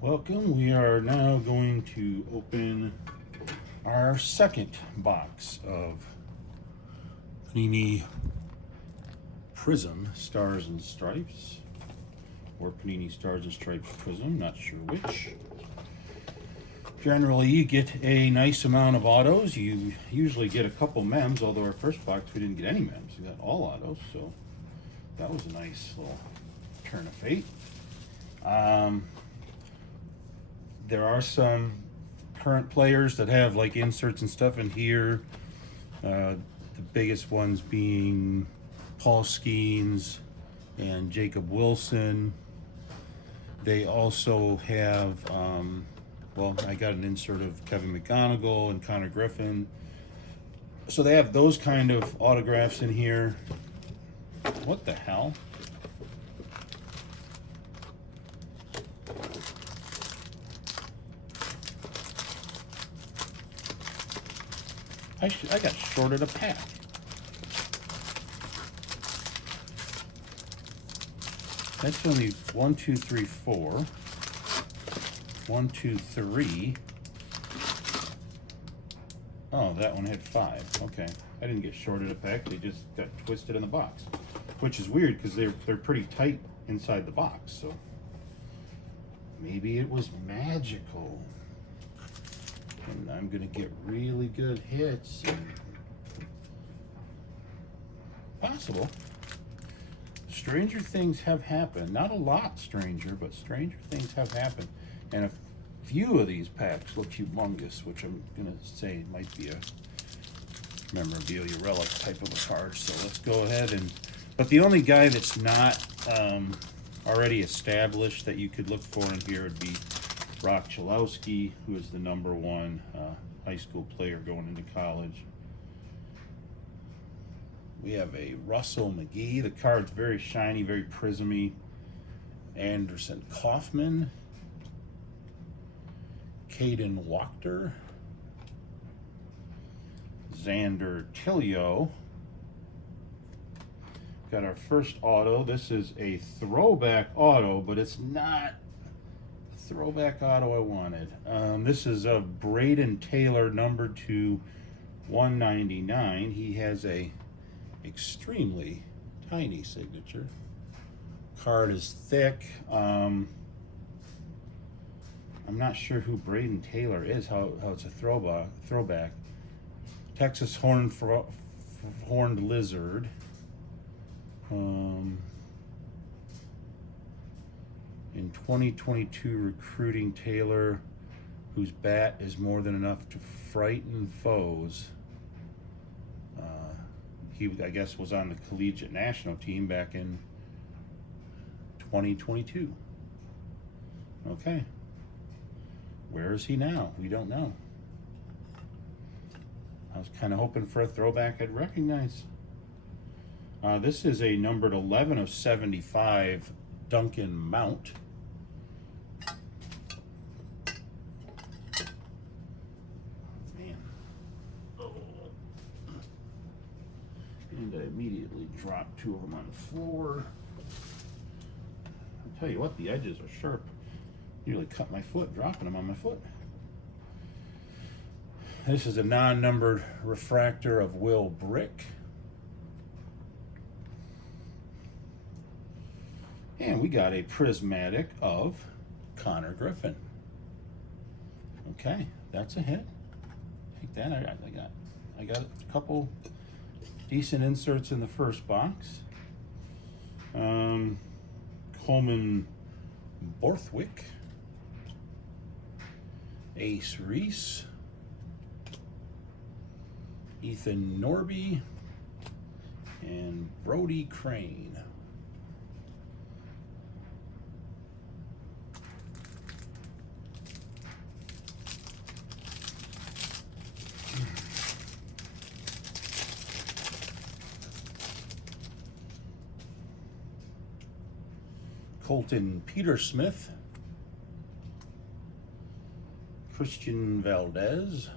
Welcome. We are now going to open our second box of Panini Prism Stars and Stripes, or Panini Stars and Stripes Prism, not sure which. Generally, you get a nice amount of autos. You usually get a couple mems, although our first box we didn't get any mems. We got all autos, so that was a nice little turn of fate. There are some current players that have like inserts and stuff in here. The biggest ones being Paul Skeens and Jacob Wilson. They also have, well, I got an insert of Kevin McGonigal and Connor Griffin. So they have those kind of autographs in here. What the hell? I got shorted a pack. That's only 1, 2, 3, 4. 1, 2, 3. Oh, that one had 5. Okay, I didn't get shorted a pack. They just got twisted in the box, which is weird because they're pretty tight inside the box. So maybe it was magical, and I'm gonna get really good hits. Possible. Stranger things have happened. Not a lot stranger, but stranger things have happened. And a few of these packs look humongous, which I'm gonna say might be a memorabilia relic type of a card. So let's go ahead and, but the only guy that's not already established that you could look for in here would be Roch Cholowsky, who is the #1 high school player going into college. We have a Russell McGee. The card's very shiny, very prismy. Anderson Kaufman. Caden Wachter. Xander Tilio. Got our first auto. This is a throwback auto, but it's not the throwback auto I wanted. This is a Braden Taylor #2, 199. He has a extremely tiny signature. Card is thick. I'm not sure who Braden Taylor is, how it's a throwback. Texas horned lizard. In 2022 recruiting Taylor, whose bat is more than enough to frighten foes. He, I guess, was on the collegiate national team back in 2022. Okay. Where is he now? We don't know. I was kind of hoping for a throwback I'd recognize. This is a numbered 11 of 75 Duncan Mount. And I immediately dropped 2 of them on the floor. I'll tell you what, the edges are sharp. Nearly cut my foot, dropping them on my foot. This is a non-numbered refractor of Will Brick. And we got a prismatic of Connor Griffin. Okay, that's a hit. Take that. I got a couple decent inserts in the first box. Coleman Borthwick, Ace Reese, Ethan Norby, and Brody Crane. Colton Petersmith, Christian Valdez,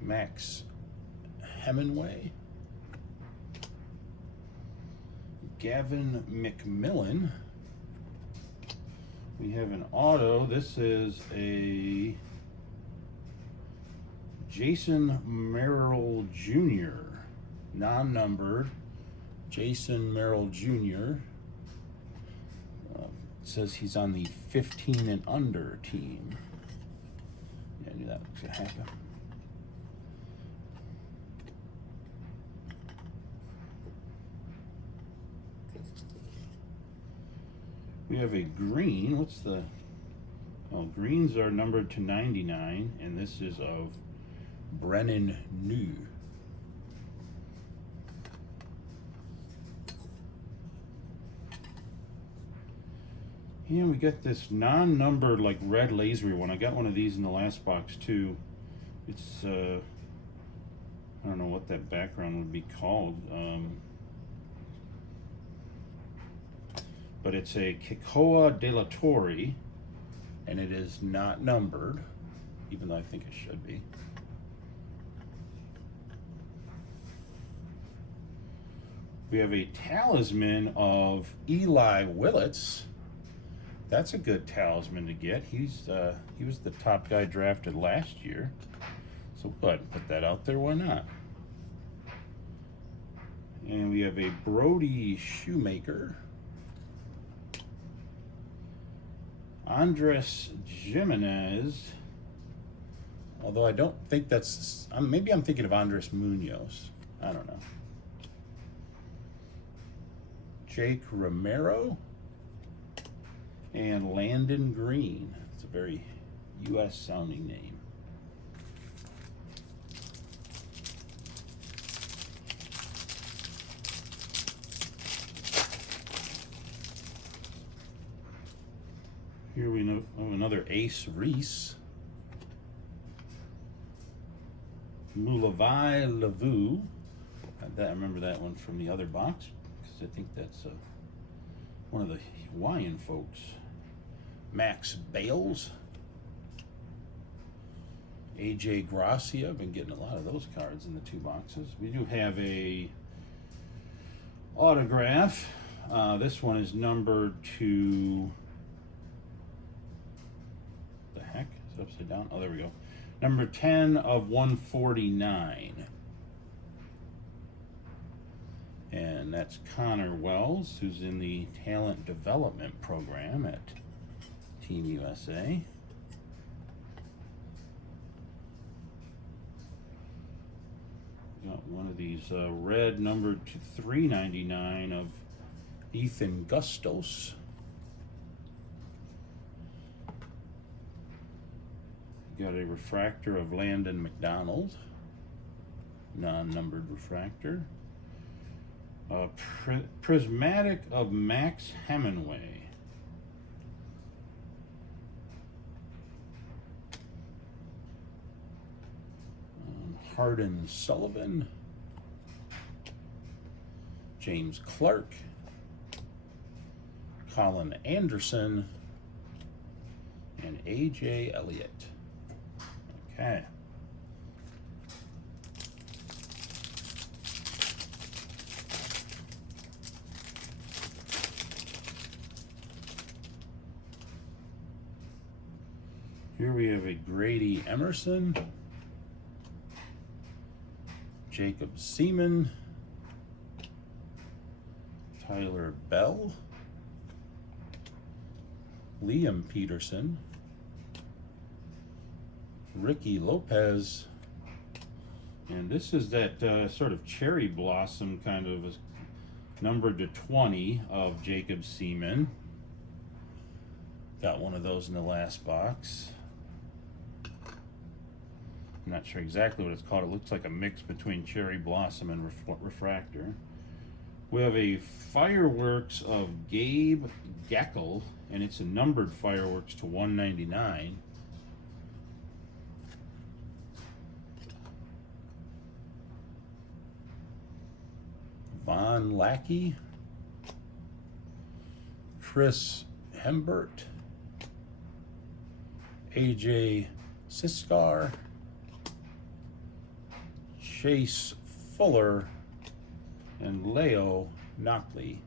Max Hemingway, Gavin McMillan, We have an auto. This is a Jason Merrill Jr. non-numbered. Jason Merrill Jr. It says he's on the 15 and under team. Yeah, I knew that was going to happen. We have a green. What's the... Oh, greens are numbered to 99, and this is of Brennan New. And we got this non-numbered, like, red laser one. I got one of these in the last box too. It's I don't know what that background would be called, but it's a Kikoa de la Torre, and it is not numbered, even though I think it should be. We have a talisman of Eli Willits. That's a good talisman to get. He was the top guy drafted last year. So go ahead and put that out there, why not? And we have a Brody Shoemaker. Andres Jimenez. Although I don't think that's, maybe I'm thinking of Andres Munoz. I don't know. Jake Romero. And Landon Green. It's a very U.S. sounding name. Here we know another Ace Reese. Mulavai Lavu. I remember that one from the other box because I think that's one of the Hawaiian folks. Max Bales. AJ Gracia. I've been getting a lot of those cards in the two boxes. We do have a autograph. This one is numbered to... The heck? Is it upside down? Oh, there we go. Number 10 of 149. And that's Connor Wells, who's in the talent development program at Team USA. Got one of these red numbered to 399 of Ethan Gustos. Got a refractor of Landon McDonald, non-numbered refractor. Prismatic of Max Hemingway. Hardin Sullivan. James Clark. Colin Anderson. And A.J. Elliott. Okay. Here we have a Grady Emerson, Jacob Seaman, Tyler Bell, Liam Peterson, Ricky Lopez, and this is that sort of cherry blossom kind of numbered to 20 of Jacob Seaman. Got one of those in the last box. I'm not sure exactly what it's called. It looks like a mix between cherry blossom and refractor. We have a fireworks of Gabe Geckel, and it's a numbered fireworks to 199. Von Lackey, Chris Hembert, AJ Siskar, Chase Fuller, and Leo Knockley.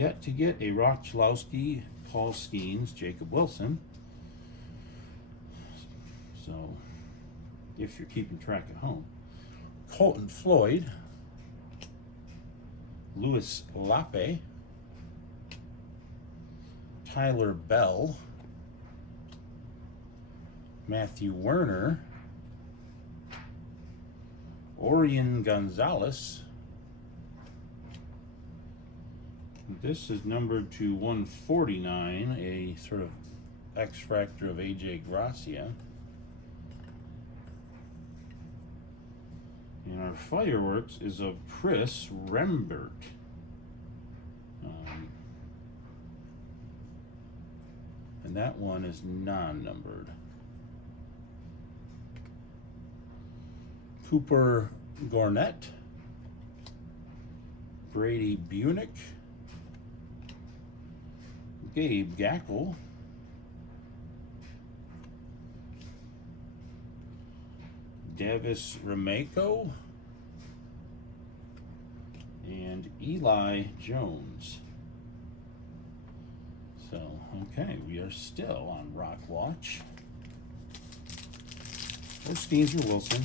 yet to get a Roch Cholowsky, Paul Skeens, Jacob Wilson. So, if you're keeping track at home. Colton Floyd, Louis Lappe, Tyler Bell, Matthew Werner, Orion Gonzalez. This is numbered to 149, a sort of X-Factor of AJ Gracia. And our fireworks is of Chris Rembert. And that one is non-numbered. Cooper Gornett, Brady Bunick, Gabe Gackle, Davis Rameko, and Eli Jones. So, okay, we are still on Rock Watch. There's Steens or Wilson.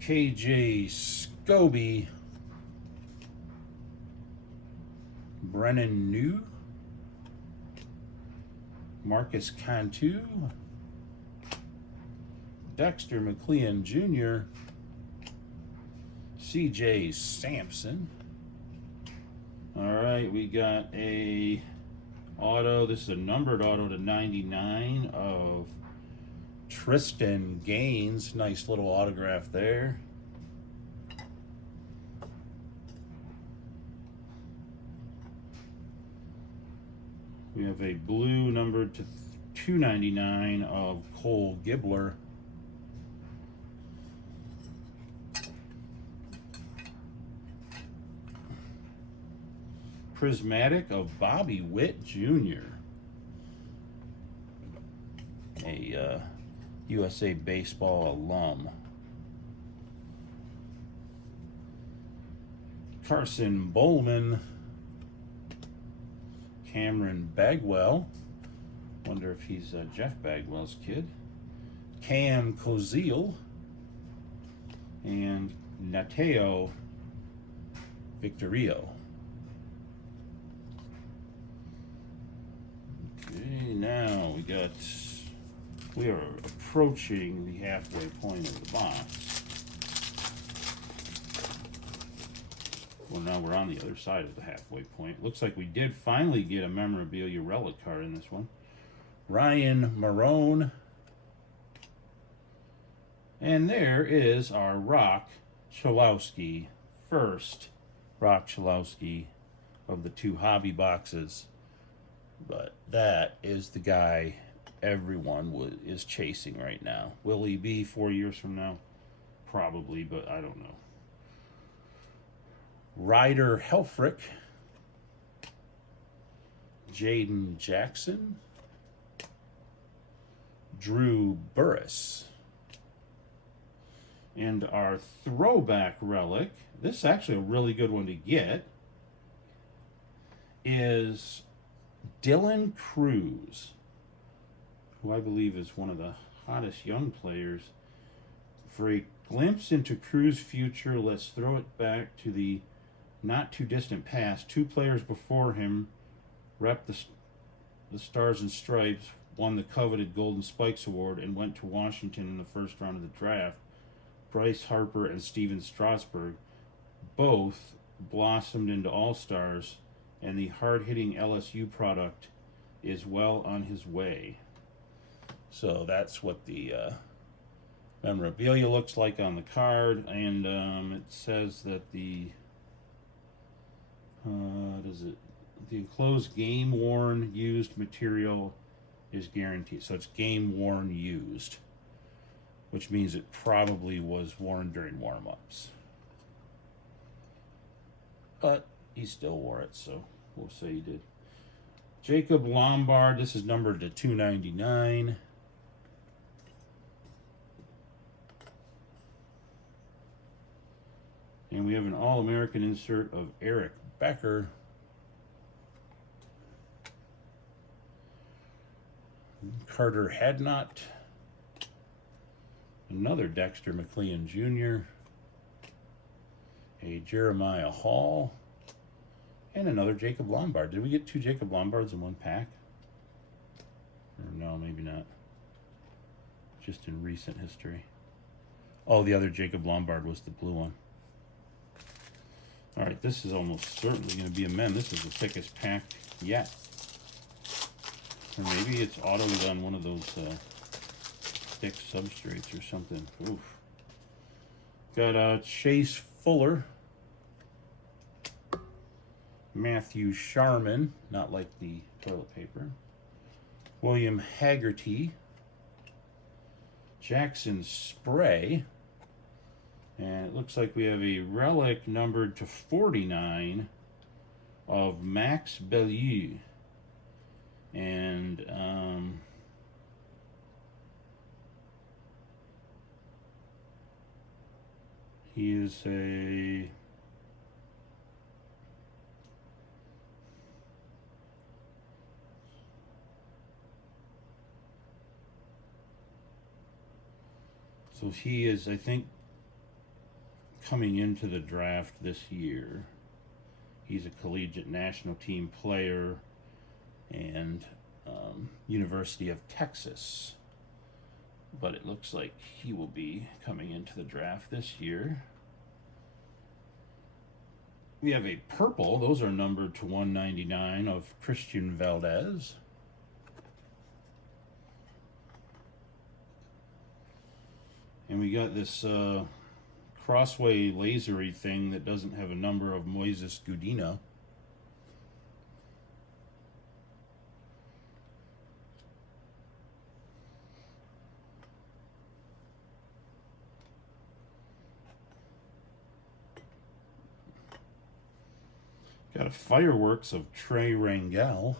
KJ Scobie, Brennan New, Marcus Cantu, Dexter McLean Jr., CJ Sampson. All right, we got a auto. This is a numbered auto to 99 of Tristan Gaines. Nice little autograph there. We have a blue numbered to 299 of Cole Gibbler. Prismatic of Bobby Witt Jr., a USA Baseball alum. Carson Bowman, Cameron Bagwell, wonder if he's Jeff Bagwell's kid. Cam Koziel, and Nateo Victorio. Okay, now we are approaching the halfway point of the box. Well, now we're on the other side of the halfway point. Looks like we did finally get a memorabilia relic card in this one. Ryan Marone. And there is our Roch Cholowsky, first Roch Cholowsky of the two hobby boxes. But that is the guy everyone is chasing right now. Will he be 4 years from now? Probably, but I don't know. Ryder Helfrich, Jaden Jackson, Drew Burris, and our throwback relic, this is actually a really good one to get, is Dylan Cruz, who I believe is one of the hottest young players. For a glimpse into Cruz's future, let's throw it back to the not too distant past. Two players before him repped the Stars and Stripes, won the coveted Golden Spikes Award, and went to Washington in the first round of the draft. Bryce Harper and Steven Strasburg both blossomed into all-stars, and the hard-hitting LSU product is well on his way. So that's what the memorabilia looks like on the card, and it says that the enclosed game-worn used material is guaranteed. So it's game-worn used, which means it probably was worn during warm-ups. But he still wore it, so we'll say he did. Jacob Lombard, this is numbered to 299. And we have an All-American insert of Eric Becker. Carter Hadnot. Another Dexter McLean Jr. A Jeremiah Hall. And another Jacob Lombard. Did we get 2 Jacob Lombards in one pack? Or no, maybe not. Just in recent history. Oh, the other Jacob Lombard was the blue one. All right, this is almost certainly going to be a men. This is the thickest pack yet. Or maybe it's autoed on one of those thick substrates or something. Oof. Got Chase Fuller. Matthew Sharman, not like the toilet paper. William Haggerty. Jackson Spray. And it looks like we have a relic numbered to 49 of Max Bellieu. And he is a so he is, I think, coming into the draft this year. He's a collegiate national team player and University of Texas. But it looks like he will be coming into the draft this year. We have a purple. Those are numbered to 199 of Christian Valdez. And we got this crossway lasery thing that doesn't have a number of Moises Gudina. Got a Fireworks of Trey Rangel.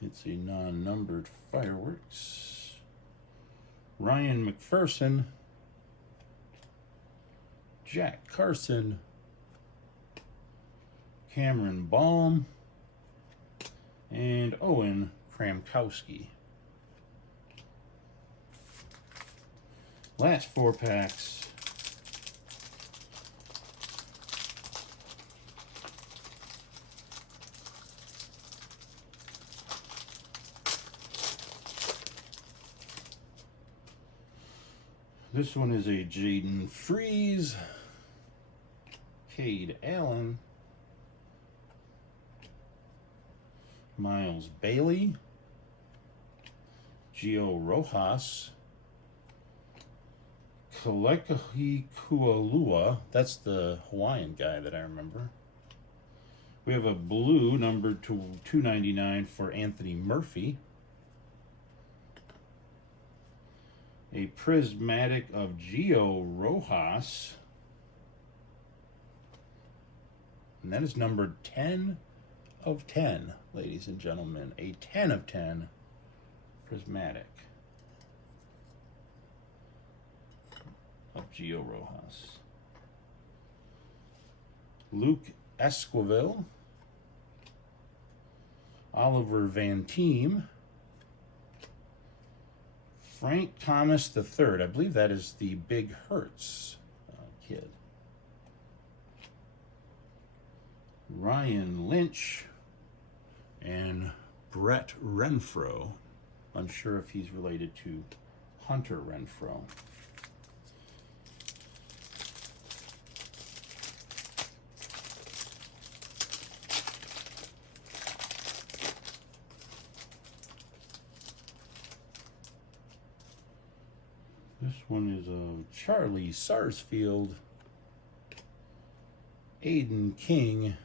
It's a non-numbered Fireworks. Ryan McPherson. Jack Carson. Cameron Baum. And Owen Kramkowski. Last 4 packs. This one is a Jaden Freeze, Cade Allen, Miles Bailey, Gio Rojas, Kalekahi Kualua, that's the Hawaiian guy that I remember. We have a blue numbered to 299 for Anthony Murphy. A prismatic of Gio Rojas. And that is numbered 10 of 10, ladies and gentlemen. A 10 of 10 prismatic of Gio Rojas. Luke Esquivel. Oliver Van Team. Frank Thomas III. I believe that is the Big Hertz kid. Ryan Lynch and Brett Renfro. Unsure if he's related to Hunter Renfro. This one is of Charlie Sarsfield, Aiden King,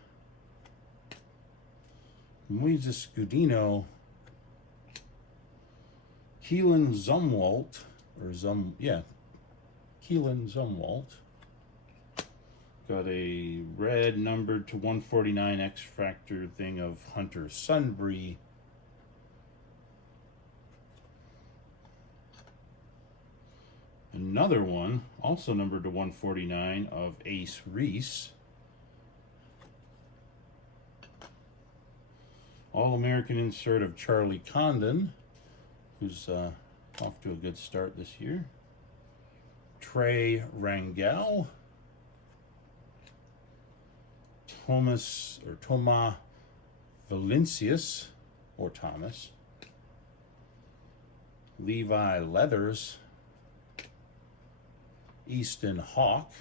Moises Gudino, Keelan Zumwalt, Keelan Zumwalt. Got a red numbered to 149 X Factor thing of Hunter Sunbury. Another one, also numbered to 149, of Ace Reese. All-American insert of Charlie Condon, who's off to a good start this year. Trey Rangel. Thomas Valencius, or Thomas. Levi Leathers. Easton Hawk.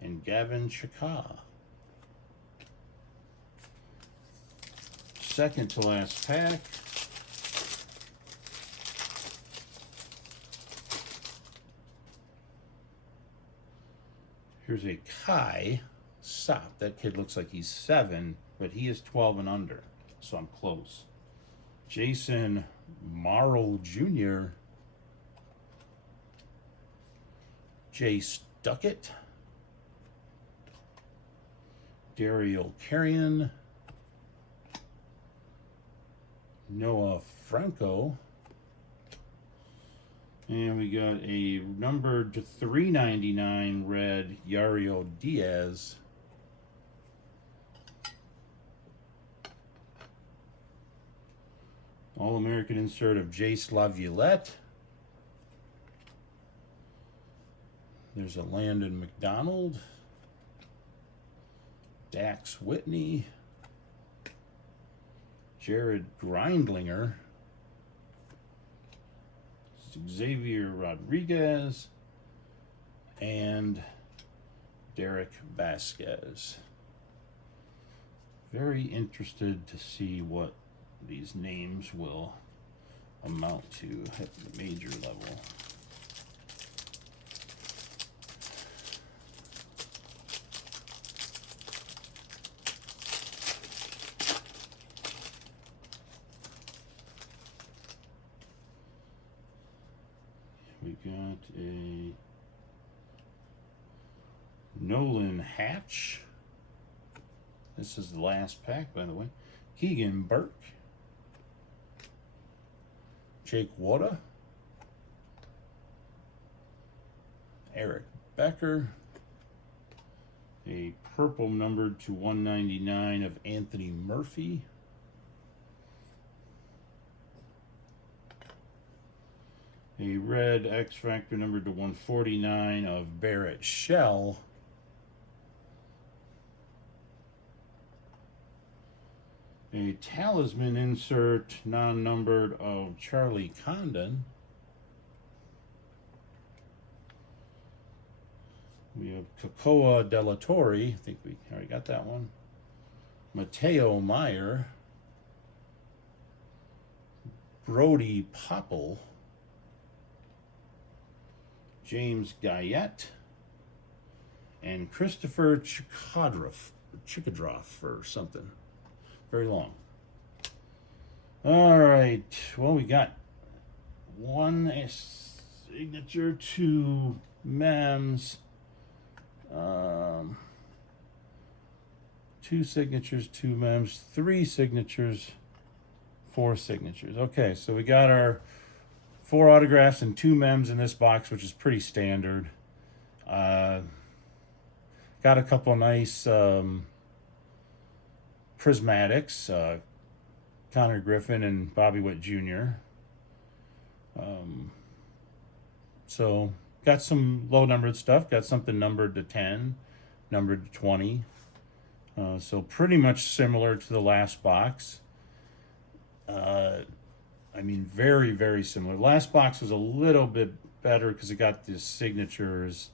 And Gavin Chaka. Second to last pack. Here's a Kai Sop. That kid looks like he's 7, but he is 12 and under, so I'm close. Jason Marl Jr. Jay Stuckett. Daryl Carrion. Noah Franco. And we got a numbered to 399 red Yario Diaz. All-American insert of Jace Laviolette. There's a Landon McDonald. Dax Whitney. Jared Grindlinger. Xavier Rodriguez. And Derek Vasquez. Very interested to see what these names will amount to at the major level. We got a Nolan Hatch. This is the last pack, by the way. Keegan Burke. Jake Wada. Eric Becker. A purple numbered to 199 of Anthony Murphy. A red X Factor numbered to 149 of Barrett Shell. A talisman insert non-numbered of Charlie Condon. We have Cocoa Della Torre. I think we already got that one. Mateo Meyer. Brody Popple. James Guyette. And Christopher Chikadroff or something. Very long. All right. Well, we got one signature, 2 mems, 2 signatures, 2 mems, 3 signatures, 4 signatures. Okay, so we got our 4 autographs and 2 mems in this box, which is pretty standard. Got a couple nice prismatics, Connor Griffin and Bobby Witt Jr. So got some low numbered stuff, got something numbered to 10, numbered to 20. So pretty much similar to the last box. I mean, very, very similar. Last box was a little bit better because it got the signatures,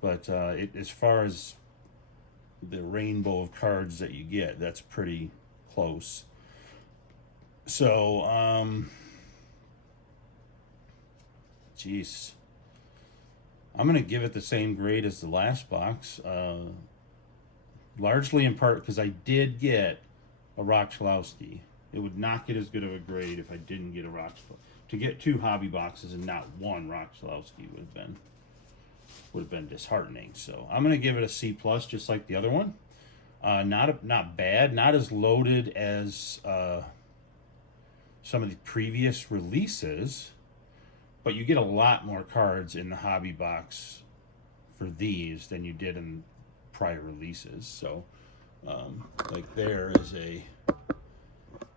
but as far as the rainbow of cards that you get, that's pretty close. So, geez, I'm going to give it the same grade as the last box, largely in part because I did get a Roch Cholowsky. It would not get as good of a grade if I didn't get a Roch Cholowsky. To get 2 hobby boxes and not 1 Roch Cholowsky would have been disheartening. So I'm going to give it a C plus, just like the other one. Not bad, not as loaded as some of the previous releases, but you get a lot more cards in the hobby box for these than you did in prior releases. So, like there is a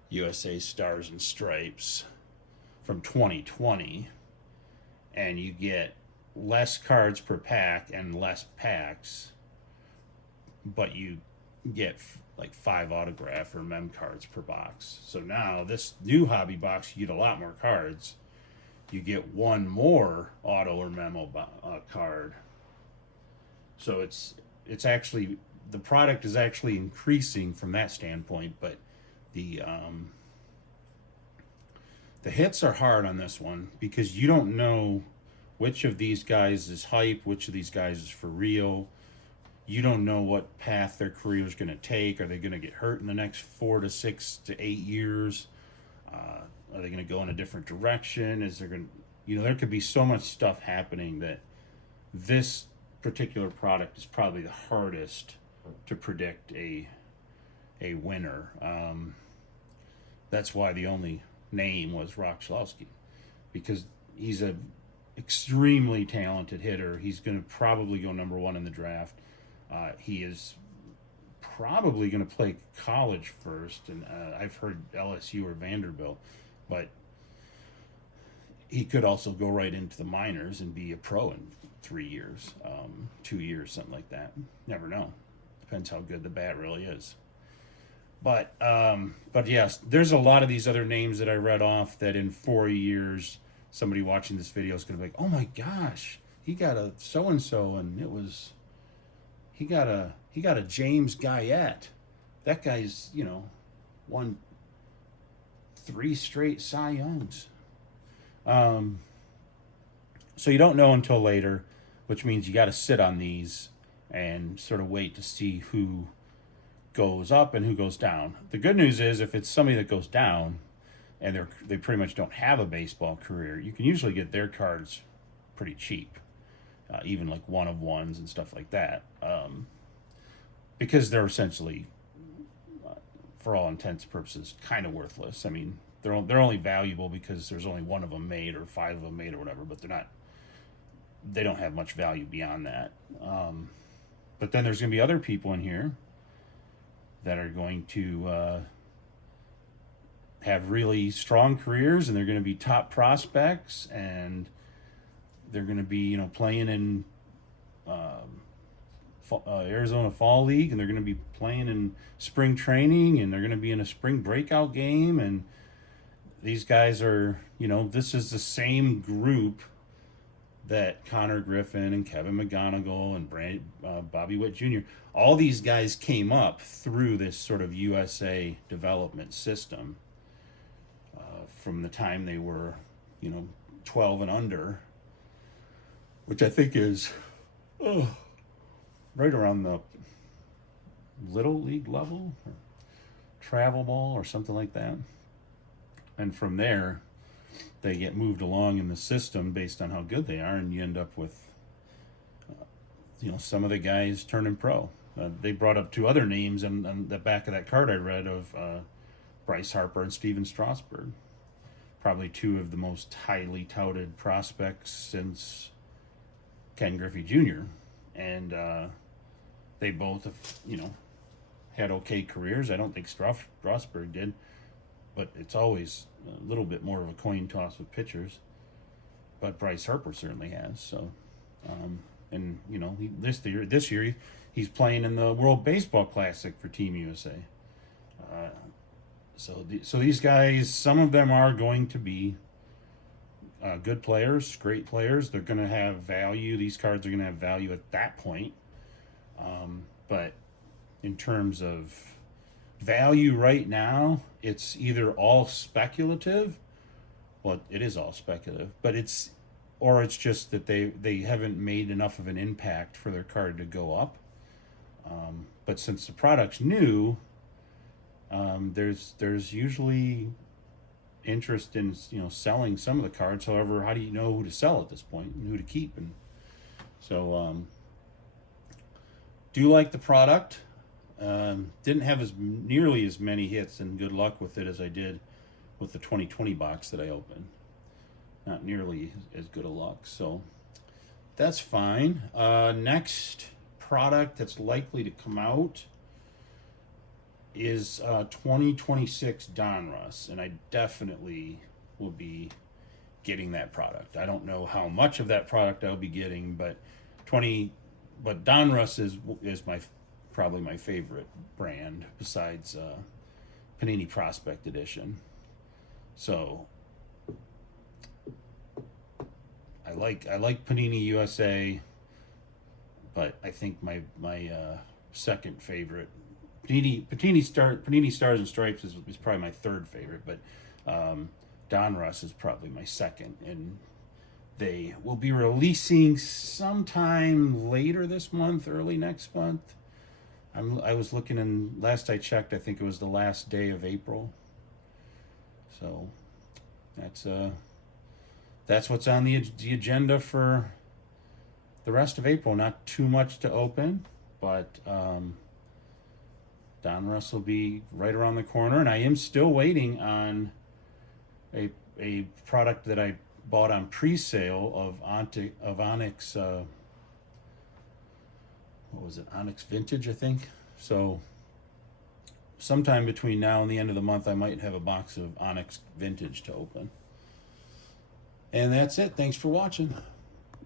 USA Stars and Stripes from 2020, and you get less cards per pack and less packs, but you get like 5 autograph or mem cards per box. So now this new hobby box, you get a lot more cards. You get 1 more auto or memo card. So it's actually, the product is actually increasing from that standpoint, but the hits are hard on this one because you don't know which of these guys is hype, which of these guys is for real. You don't know what path their career is going to take. Are they going to get hurt in the next 4 to 6 to 8 years? Are they going to go in a different direction? Is there going to, there could be so much stuff happening that this particular product is probably the hardest to predict a winner. That's why the only name was Roch Cholowsky, because he's a extremely talented hitter. He's going to probably go number 1 in the draft. He is probably going to play college first, and I've heard LSU or Vanderbilt, but he could also go right into the minors and be a pro in 3 years, 2 years, something like that. Never know. Depends how good the bat really is. But yes, there's a lot of these other names that I read off that in 4 years, somebody watching this video is going to be like, oh my gosh, he got a so-and-so, and it was, he got a James Guyette. That guy's, won 3 straight Cy Youngs. So you don't know until later, which means you got to sit on these and sort of wait to see who goes up and who goes down. The good news is if it's somebody that goes down and they pretty much don't have a baseball career, you can usually get their cards pretty cheap, even like 1-of-1s and stuff like that, because they're essentially, for all intents and purposes, kind of worthless. I mean, they're only valuable because there's only 1 of them made or 5 of them made or whatever, but they don't have much value beyond that. But then there's going to be other people in here that are going to have really strong careers, and they're going to be top prospects, and they're going to be playing in Arizona Fall League, and they're going to be playing in spring training, and they're going to be in a spring breakout game. And these guys are, this is the same group that Connor Griffin and Kevin McGonigal and Bobby Witt Jr., all these guys came up through this sort of USA development system from the time they were, 12 and under, which I think is right around the Little League level, or travel ball or something like that. And from there, they get moved along in the system based on how good they are, and you end up with, some of the guys turning pro. They brought up 2 other names on the back of that card I read of Bryce Harper and Steven Strasburg. Probably 2 of the most highly touted prospects since Ken Griffey Jr. And they both have, had okay careers. I don't think Strasburg did, but it's always a little bit more of a coin toss with pitchers. But Bryce Harper certainly has. So, and this year he's playing in the World Baseball Classic for Team USA. So these guys, some of them are going to be good players, great players. They're going to have value. These cards are going to have value at that point. But in terms of value right now, it's either all speculative. Well, it is all speculative, but it's just that they haven't made enough of an impact for their card to go up. But since the product's new, there's usually interest in selling some of the cards. However, how do you know who to sell at this point and who to keep? And so do like the product. Didn't have nearly as many hits and good luck with it as I did with the 2020 box that I opened. not nearly as good a luck. So that's fine. Next product that's likely to come out is 2026 Donruss, and I definitely will be getting that product. I don't know how much of that product I'll be getting, but Donruss is probably my favorite brand besides Panini Prospect Edition. So I like Panini USA, but I think my second favorite Panini Stars and Stripes is probably my third favorite, but Donruss is probably my second, and they will be releasing sometime later this month, early next month. I was looking, and last I checked, I think it was the last day of April. So that's what's on the agenda for the rest of April. Not too much to open, but Donruss will be right around the corner, and I am still waiting on a product that I bought on pre-sale of Onyx. What was it? Onyx Vintage, I think. So sometime between now and the end of the month, I might have a box of Onyx Vintage to open. And that's it. Thanks for watching.